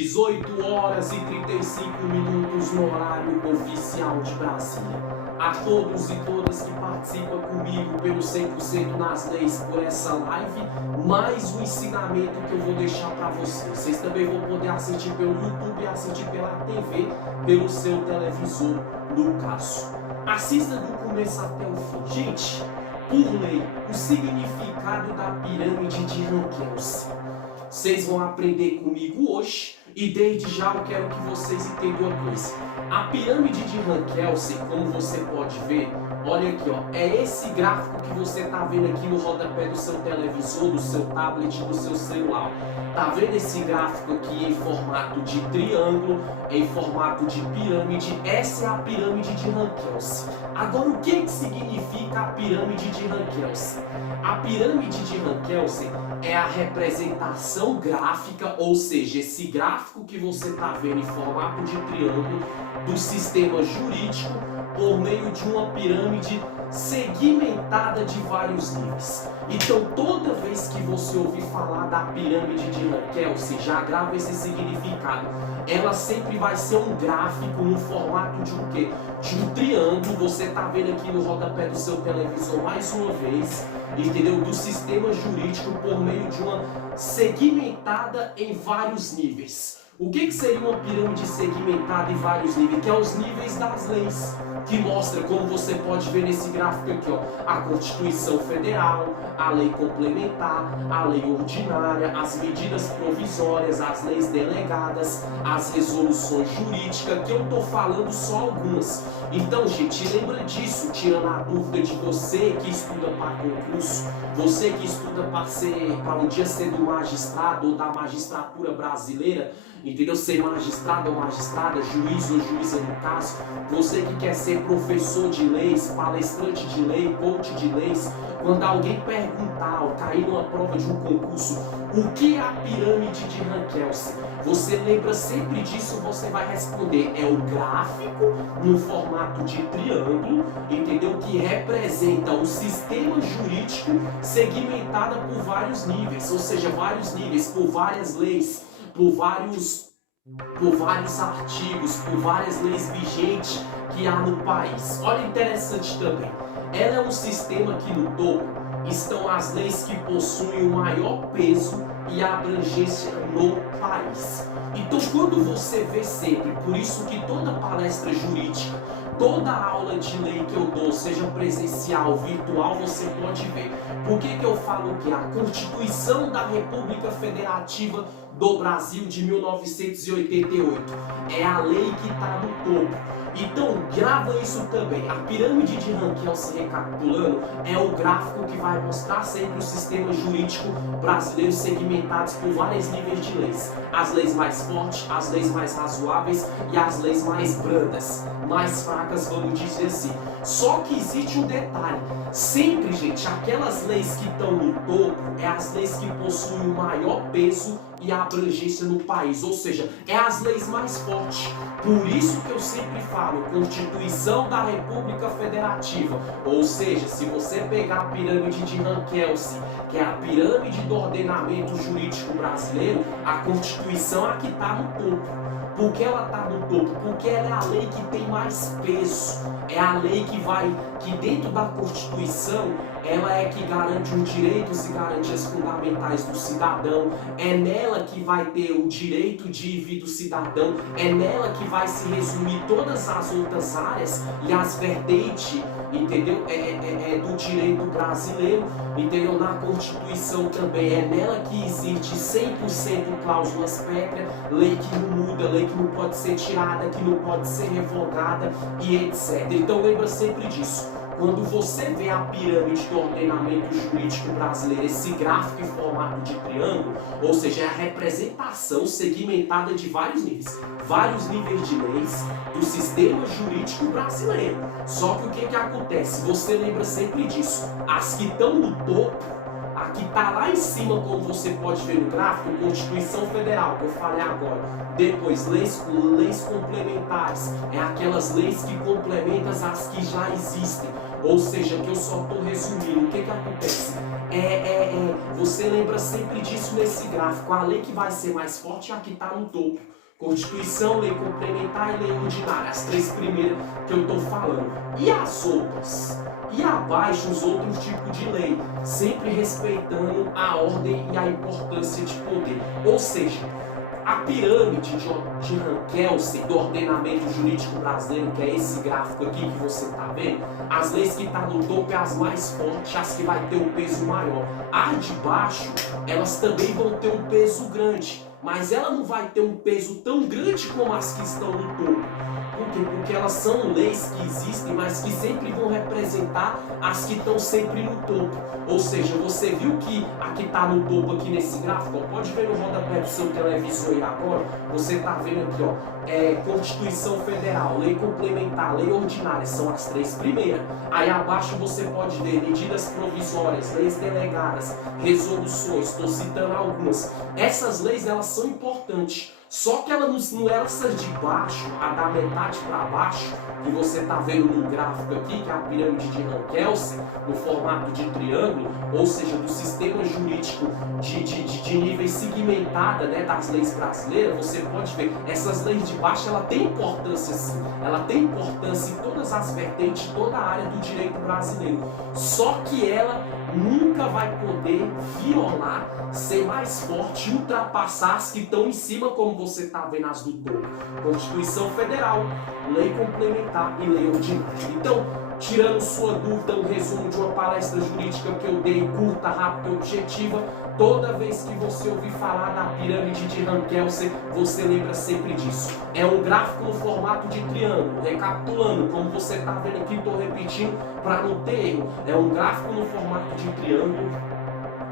18 horas e 35 minutos no horário oficial de Brasília. A todos e todas que participam comigo pelo 100% nas leis por essa live, mais um ensinamento que eu vou deixar para vocês. Vocês também vão poder assistir pelo YouTube e assistir pela TV, pelo seu televisor, no caso. Assista do começo até o fim. Gente, por lei, o significado da pirâmide de Rankelsey. Vocês vão aprender comigo hoje e desde já eu quero que vocês entendam uma coisa. A pirâmide de Rankelsey, como você pode ver, olha aqui, ó, é esse gráfico que você está vendo aqui no rodapé do seu televisor, do seu tablet, do seu celular. Tá vendo esse gráfico aqui em formato de triângulo, em formato de pirâmide? Essa é a pirâmide de Rankelsey. Agora, o que significa a pirâmide de Rankelsey? A pirâmide de Rankelsey é a representação gráfica, ou seja, esse gráfico que você está vendo em formato de triângulo do sistema jurídico por meio de uma pirâmide segmentada de vários níveis. Então, toda vez que você ouvir falar da pirâmide de Rankelsey, já grava esse significado. Ela sempre vai ser um gráfico no formato de um quê? De um triângulo. Você está vendo aqui no rodapé do seu televisor mais uma vez, entendeu? Do sistema jurídico por meio de uma segmentada em vários níveis. O que seria uma pirâmide segmentada em vários níveis? Que é os níveis das leis, que mostra, como você pode ver nesse gráfico aqui, ó, a Constituição Federal, a lei complementar, a lei ordinária, as medidas provisórias, as leis delegadas, as resoluções jurídicas, que eu tô falando só algumas. Então, gente, lembra disso, tirando a dúvida de você que estuda para concurso, você que estuda para um dia ser do magistrado ou da magistratura brasileira, entendeu? Ser magistrado ou magistrada, juiz ou juíza no caso, você que quer ser professor de leis, palestrante de lei, coach de leis, quando alguém perguntar ou cair numa prova de um concurso, o que é a pirâmide de Rankelsey? Você lembra sempre disso, você vai responder, é o gráfico no formato de triângulo, entendeu? Que representa o sistema jurídico segmentado por vários níveis, ou seja, vários níveis, por várias leis, por vários artigos, por várias leis vigentes que há no país. Olha, interessante também, ela é um sistema que no topo estão as leis que possuem o maior peso e abrangência no país. Então, quando você vê sempre, por isso que toda palestra jurídica, toda aula de lei que eu dou, seja presencial, virtual, você pode ver. Por que eu falo que a Constituição da República Federativa do Brasil de 1988 é a lei que está no topo? Então, grava isso também. A pirâmide de Rankelsey, recapitulando, é o gráfico que vai mostrar sempre o sistema jurídico brasileiro segmentados por vários níveis de leis. As leis mais fortes, as leis mais razoáveis e as leis mais brandas, mais fracas, vamos dizer assim. Só que existe um detalhe. Sempre, gente, aquelas leis que estão no topo é as leis que possuem o maior peso e a abrangência no país, ou seja, é as leis mais fortes. Por isso que eu sempre falo, Constituição da República Federativa, ou seja, se você pegar a pirâmide de Rankelsey, que é a pirâmide do ordenamento jurídico brasileiro, a Constituição aqui está no topo. Por que ela está no topo? Porque ela é a lei que tem mais peso, é a lei que dentro da Constituição, ela é que garante os direitos e garantias fundamentais do cidadão, é nela que vai ter o direito de vir do cidadão, é nela que vai se resumir todas as outras áreas e as vertentes, entendeu? É do direito brasileiro, entendeu? Na Constituição também, é nela que existe 100% cláusulas pétreas, lei que não muda, lei que não pode ser tirada, que não pode ser revogada e etc. Então lembra sempre disso. Quando você vê a pirâmide do ordenamento jurídico brasileiro, esse gráfico em formato de triângulo, ou seja, é a representação segmentada de vários níveis de leis do sistema jurídico brasileiro. Só que o que acontece? Você lembra sempre disso. As que estão no topo, a que está lá em cima, como você pode ver no gráfico, Constituição Federal, que eu falei agora. Depois, leis complementares, é aquelas leis que complementam as que já existem. Ou seja, que eu só estou resumindo. O que acontece? você lembra sempre disso nesse gráfico. A lei que vai ser mais forte é a que está no topo. Constituição, lei complementar e lei ordinária, as três primeiras que eu estou falando. E as outras? E abaixo os outros tipos de lei, sempre respeitando a ordem e a importância de poder. Ou seja, a pirâmide de Kelsen, do ordenamento jurídico brasileiro, que é esse gráfico aqui que você está vendo, as leis que estão no topo é as mais fortes, as que vai ter um peso maior. As de baixo, elas também vão ter um peso grande, mas ela não vai ter um peso tão grande como as que estão no topo. Por quê? Porque elas são leis que existem, mas que sempre vão representar as que estão sempre no topo. Ou seja, você viu que a que está no topo aqui nesse gráfico, ó, pode ver no rodapé do seu televisor aí agora, você está vendo aqui, ó, Constituição Federal, Lei Complementar, Lei Ordinária, são as três primeiras. Aí abaixo você pode ver medidas provisórias, leis delegadas, resoluções, estou citando algumas. Essas leis, elas são importantes. Só que elas não é essas de baixo, a da metade para baixo, que você está vendo no gráfico aqui, que é a pirâmide de Kelsen, no formato de triângulo, ou seja, do sistema jurídico de nível segmentada, né, das leis brasileiras. Você pode ver, essas leis de baixo, ela tem importância sim, ela tem importância em todas as vertentes, toda a área do direito brasileiro. Só que ela nunca vai poder violar, ser mais forte, ultrapassar as que estão em cima, como você está vendo as do topo. Constituição Federal, Lei Complementar e Lei Ordinária. Então, tirando sua dúvida, um resumo de uma palestra jurídica que eu dei, curta, rápida e objetiva, toda vez que você ouvir falar da pirâmide de Kelsen, você lembra sempre disso. É um gráfico no formato de triângulo, recapitulando, como você está vendo aqui, estou repetindo para não ter erro. É um gráfico no formato de triângulo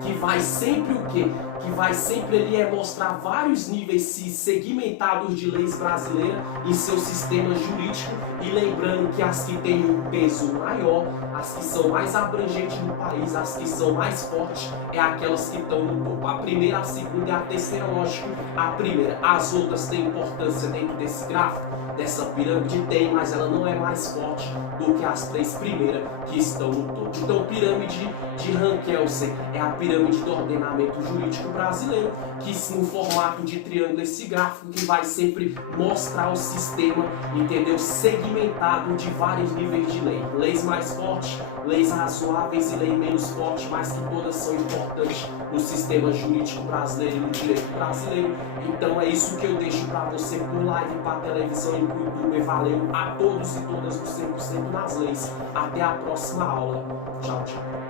que vai sempre o quê? Que vai sempre ali mostrar vários níveis segmentados de leis brasileiras em seu sistema jurídico, e lembrando que as que têm um peso maior, as que são mais abrangentes no país, as que são mais fortes, é aquelas que estão no topo. A primeira, a segunda e a terceira, lógico, a primeira. As outras têm importância dentro desse gráfico, dessa pirâmide tem, mas ela não é mais forte do que as três primeiras que estão no topo. Então, pirâmide de Kelsen é a pirâmide do ordenamento jurídico brasileiro, que no formato de triângulo, esse gráfico que vai sempre mostrar o sistema, entendeu? Segmentado de vários níveis de lei. Leis mais fortes, leis razoáveis e leis menos fortes, mas que todas são importantes no sistema jurídico brasileiro e no direito brasileiro. Então é isso que eu deixo para você por live, para televisão e por YouTube. Valeu a todos e todas do 100% nas leis. Até a próxima aula. Tchau, tchau.